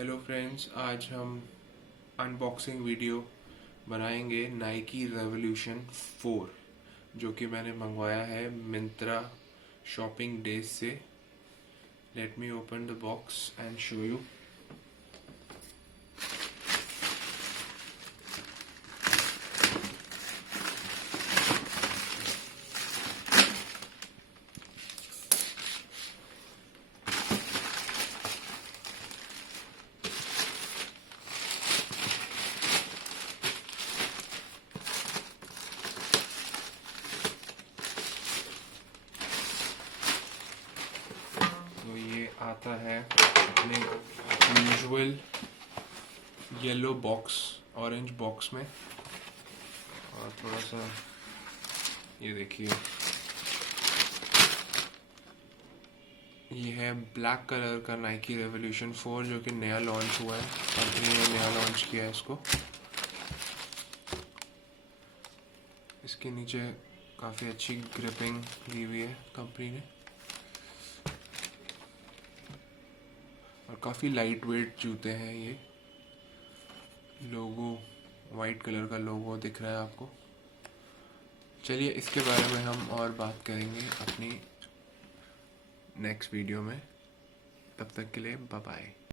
Hello friends, आज हम unboxing video बनाएंगे नाइकी रेवोल्यूशन 4 जो कि मैंने मंगवाया है मिंत्रा शॉपिंग डेज से। Let me open the box and show you. तो ये आता है अपने usual yellow box, orange box में। और थोड़ा सा ये देखिए, ये है ब्लैक कलर का नाइकी रेवोल्यूशन 4 जो कि नया लॉन्च हुआ है। कंपनी ने नया लॉन्च किया है इसको। इसके नीचे काफ़ी अच्छी ग्रिपिंग दी हुई है कंपनी ने, और काफ़ी लाइट वेट जूते हैं ये। लोगो वाइट कलर का लोगो दिख रहा है आपको। चलिए, इसके बारे में हम और बात करेंगे अपनी नेक्स्ट वीडियो में। तब तक के लिए बाय बाय।